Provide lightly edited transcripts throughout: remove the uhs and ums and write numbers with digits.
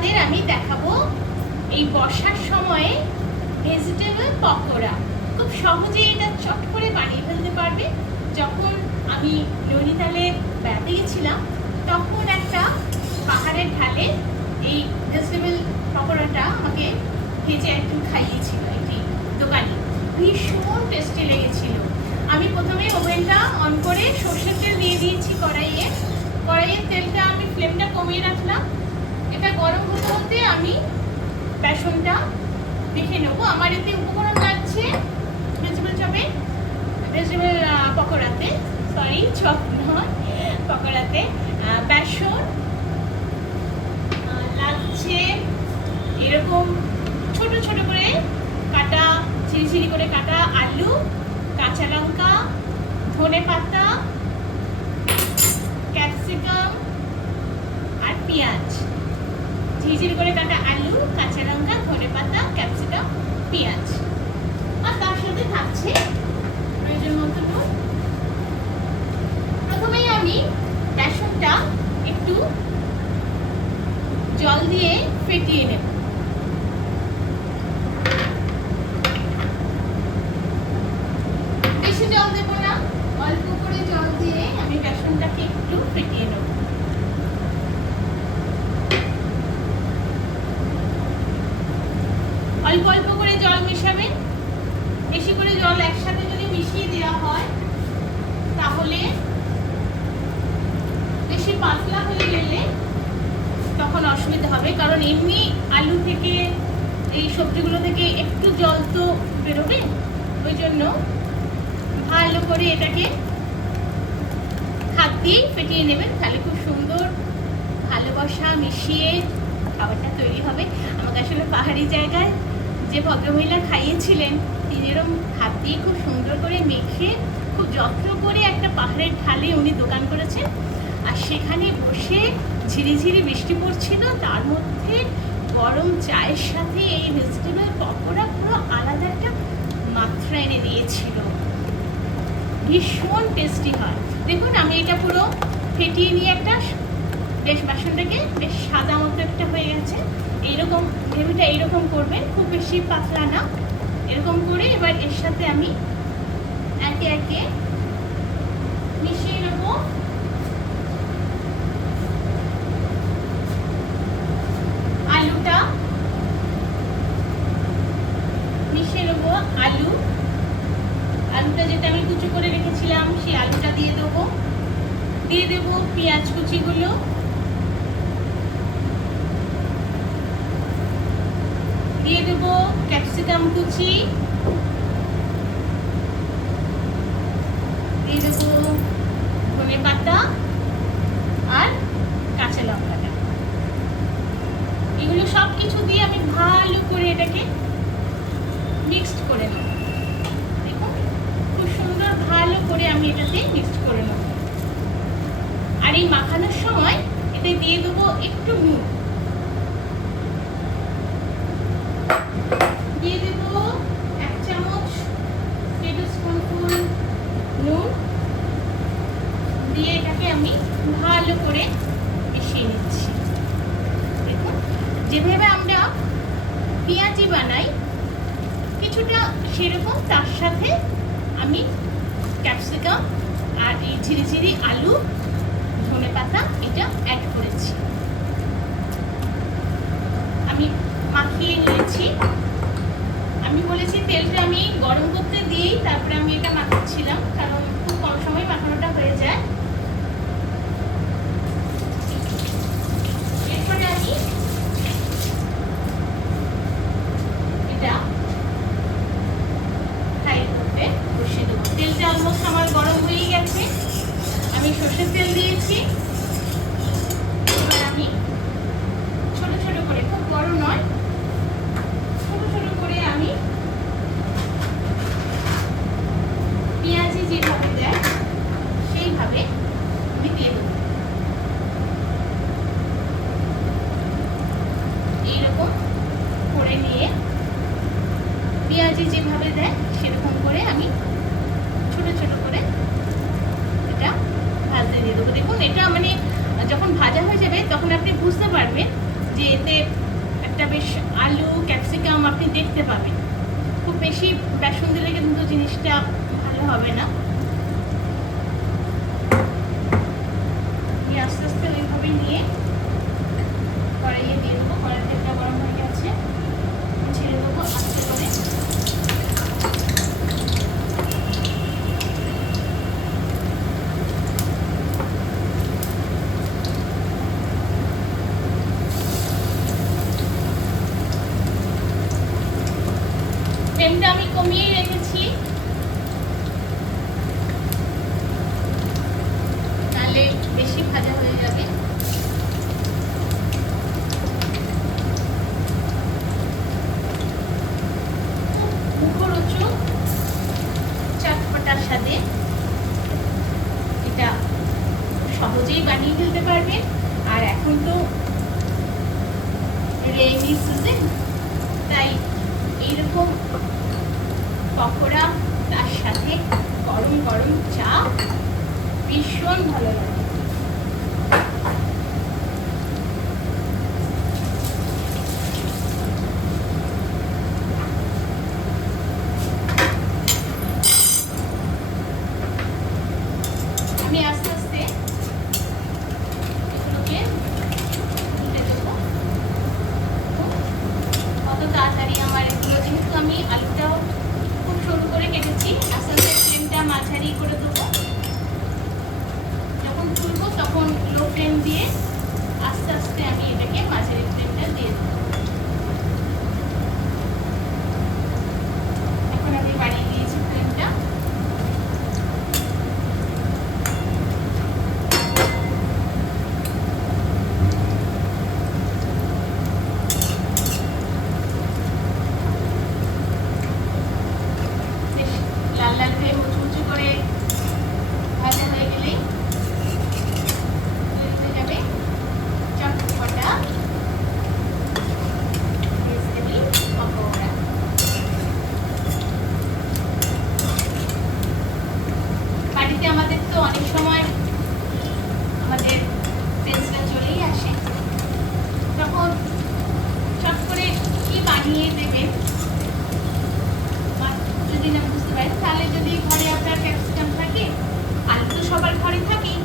তোমাদের আমি দেখাবো এই বর্ষার সময়ে ভেজিটেবল পকোড়া। খুব সহজে এটা চট করে বানিয়ে ফেলতে পারবে। যখন আমি নৈনিতালে বেড়াতে গেছিলাম তখন একটা পাহাড়ের ঢালে এই ভেজিটেবল পকোড়াটা আমাকে ভেজে একটু খাইয়েছিল একটি দোকানি। ভীষণ টেস্টি লেগেছিল। আমি প্রথমে ওভেনটা অন করে সর্ষের তেল দিয়ে দিয়েছি কড়াইয়ের তেলটা আমি ফ্লেমটা কমিয়ে রাখলাম। এটা গরম হতে হতে আমি বেসনটা দেখে নেবো। আমার এতে উপকরণ লাগছে ভেজিটেবল পকোড়াতে, সরি চপ নয়, পকোড়াতে বেসন লাগছে, এরকম ছোট ছোট করে কাটা, ঝিরি করে কাটা আলু, কাঁচা লঙ্কা, ধনে পাতা, ক্যাপসিকাম আর পেঁয়াজ। ঝিরি করে কাটা আলু, কাঁচা লঙ্কা, ধনে পাতা, ক্যাপসিকাম, পেঁয়াজ। আর তার সাথে থাকছে প্রয়োজন মতো নুন। প্রথমেই আমি বেসনটা একটু জল দিয়ে ফেটিয়ে নেব। বেশি জল দেব না, অল্প করে জল দিয়ে আমি বেসনটাকে একটু ফেটিয়ে নেব। অল্প অল্প করে জল মেশাবেন। বেশি করে জল একসাথে যদি মিশিয়ে দেওয়া হয় তাহলে বেশি পাতলা হয়ে গেলে তখন অসুবিধা হবে, কারণ এমনি আলু থেকে এই সবজিগুলো থেকে একটু জল তো বেরোবে। ওই জন্য ভালো করে এটাকে হাত দিয়েই ফেটিয়ে নেবেন, তাহলে খুব সুন্দর ভালোবাসা মিশিয়ে খাবারটা তৈরি হবে। আমাকে আসলে পাহাড়ি জায়গায় যে ভদ্রমহিলা খাইয়েছিলেন তিনি এরকম হাত দিয়ে খুব সুন্দর করে মেখে খুব যত্ন করে একটা পাহাড়ের ঢালে উনি দোকান করেছেন। আর সেখানে বসে ঝিরিঝিরি বৃষ্টি পড়ছিল, তার মধ্যে গরম চায়ের সাথে এই ভেজিটেবল পকোড়া পুরো আলাদা একটা মাত্রা এনে দিয়েছিল। ভীষণ টেস্টি হয়। দেখুন আমি এটা পুরো ফেটিয়ে নিয়ে একটা বেশ বেসনটাকে বেশ সাদা মতো একটা হয়ে গেছে। এইরকম গ্রেভিটা এইরকম করবেন, খুব বেশি পাতলা না, এরকম করে এবার এর সাথে আমি একে একে মিশিয়ে নেব আলুটা। মিশিয়ে নেব আলুটা যেটা আমি কুচি করে রেখেছিলাম সেই আলুটা দিয়ে দেবো। দিয়ে দেবো পেঁয়াজ কুচিগুলো, দিয়ে দেবো ক্যাপসিকাম কুচি, দিয়ে দেবো ধনে পাতা আর কাঁচা লঙ্কাটা। এগুলো সব কিছু দিয়ে আমি ভালো করে এটাকে মিক্সড করে নেব। দেখুন খুব সুন্দর ভালো করে আমি এটাতে মিক্সড করে নেব। আর এই মাখানোর সময় এতে দিয়ে দেবো একটু নুন, দিয়ে দেব 1 চামচ টেবিল স্পুনফুল নুন, দিয়ে এটাকে আমি ভালো করে মিশিয়ে নিচ্ছি। দেখুন যেভাবে আমরা পেঁয়াজি বানাই কিছুটা সেরকম, তার সাথে আমি ক্যাপসিকাম আর এই ঝিরিঝিরি আলু, ধনে পাতা এটা অ্যাড করেছি। আমি মাখিয়ে নিয়েছি। আমি বলেছি তেলটা আমি গরম করতে দিয়েই তারপরে আমি এটা মাখাচ্ছিলাম, কারণ খুব কম সময় মাখানোটা হয়ে যায়। এরপরে আমি এটা ফ্রাই করতে বসিয়ে দেবো। তেলটা অলমোস্ট আমার গরম হয়েই গেছে। আমি সর্ষের তেল দিয়েছি। এবার আমি ছোট ছোট করে, খুব বড় নয়, ছোট ছোট করে আমি পেঁয়াজি যেভাবে দেয় সেইভাবে আমি দিয়ে দেবো। এইরকম করে নিয়ে পেঁয়াজি যেভাবে দেয় সেরকম করে আমি ছোট ছোট করে এটা ভাজতে দিয়ে দেবো। দেখুন এটা মানে যখন ভাজা হয়ে যাবে তখন আপনি বুঝতে পারবেন যে এতে একটা বেশ আলু ক্যাপসিকাম আপনি দেখতে পাবেন। খুব বেশি বেসন দিলে কিন্তু জিনিসটা ভালো হবে না। আস্তে আস্তে ওইভাবে নিয়ে কড়াইয়ে দিয়ে দেবো। কড়াই তেলটা গরম হয়ে গেছে, ছেড়ে দেবো আস্তে করে। ফ্লেমটা আমি কমিয়ে রেখেছি, তাহলে বেশি ভাজা হয়ে যাবে। মুখরোচক চটপটার সাথে এটা সহজেই বানিয়ে ফেলতে পারবেন। আর এখন তো রেইনি সিজন, তাই এইরকম পকোড়া তার সাথে গরম গরম চা ভীষণ ভালো লাগে। আমি আস্তে আস্তে এগুলোকে তুলে দেবো। কত তাড়াতাড়ি আমার এগুলো, যেহেতু আমি আলুটাও খুব সরু করে কেটেছি, আস্তে আস্তে ফ্লেমটা মাঝারি করে দেবো। যখন তুলবো তখন লো ফ্লেম দিয়ে আস্তে আস্তে আমি এটাকে মাঝারি ফ্লেমটা দিয়ে দেবো। এখন আমি বাড়িয়ে দিয়েছি ফ্লেমটা। লাল লাল হয়ে মুচমুচে করে ভাজা হয়ে গেলেই তুলে যাবে চটপটা ভেজিটেবল পকোড়া। বাড়িতে আমাদের তো অনেক সময় আমাদের ফ্রেন্ডসরা চলেই আসে, তখন চট করে কি বানিয়ে দেবে যদি না বুঝতে পারি, তাহলে যদি ঘরে আপনার ক্যাপসিকাম থাকে, আলু তো সবার ঘরে থাকেই,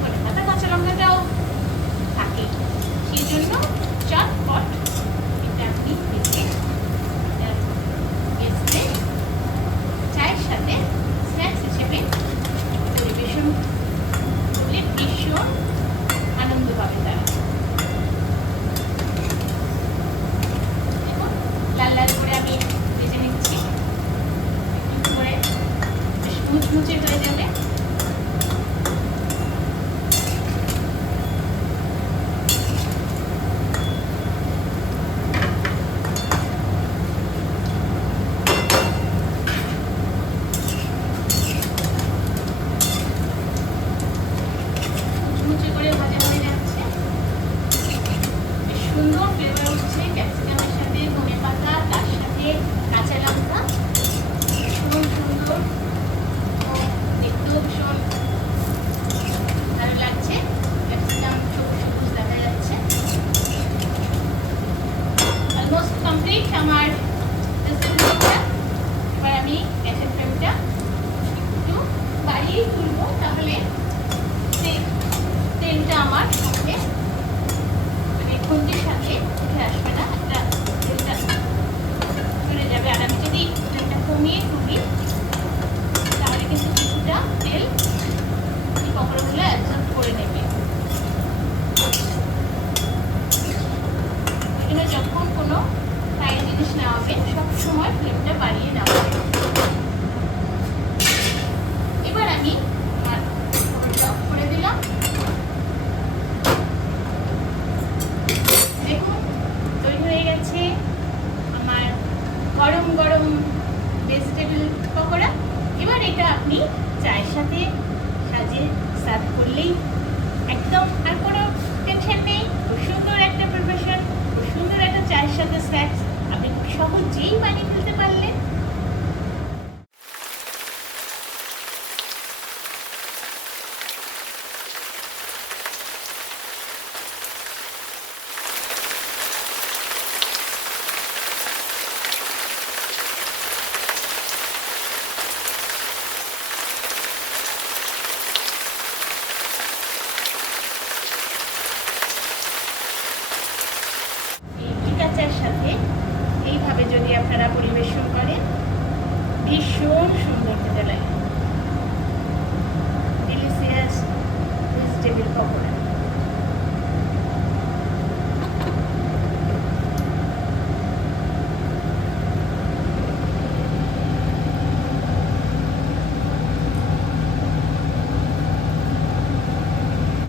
ধনে পাতা কাঁচা লঙ্কাটাও থাকে, সেই জন্য চটপট এটা আপনি ভেজে গেস্টে চায়ের সাথে স্ন্যাক্স হিসেবে পরিবেশন করলে ভীষণ আনন্দ পাবে তারা। দেখুন লাল লাল করে আমি ভেজে নিচ্ছি, করে মুচমুচে হয়ে যাবে। মুচমুচে করে ভাজা হয়ে যাচ্ছে, বেশ সুন্দর ফ্লেভার উঠছে ক্যাপসিকামের সাথে ধনে পাতা, তার সাথে কাঁচা লঙ্কা, ভীষণ সুন্দর, দেখতেও ভীষণ ভালো লাগছে। ক্যাপসিকাম সবুজ সবুজ দেখা যাচ্ছে। অলমোস্ট কমপ্লিট আমার রেসিপিটা। এবার আমি গ্যাসের ফ্লেমটা একটু বাড়িয়ে তুলবো, তাহলে তেলটা আমার সাথে মানে খুন্তির সাথে উঠে আসবে না, একটা তেলটা চলে যাবে। আর আমি যদি তেলটা কমিয়ে তুলি, তাহলে কিন্তু কিছুটা তেল এই পকোড়াগুলো অ্যাবজর্ব করে নেবে। ওই জন্য যখন কোনো ফ্রাই জিনিস নেওয়া হবে, সবসময় ফ্লেমটা বাড়িয়ে নেওয়া হবে। এবার আমি আমার পকোড়াটা অফ করে দিলাম। দেখুন তৈরি হয়ে গেছে আমার গরম গরম ভেজিটেবল পকোড়া। এবার এটা আপনি চায়ের সাথে সাজিয়ে সার্ভ করলেই একদম আর কোনো টেনশন নেই। খুব সুন্দর একটা প্রিপারেশন, খুব সুন্দর একটা চায়ের সাথে স্ন্যাক্স আপনি খুব সহজেই বানিয়ে ফেলতে পারলেন। পরিবেশন করে ভীষণ সুন্দর খেতে লাগে।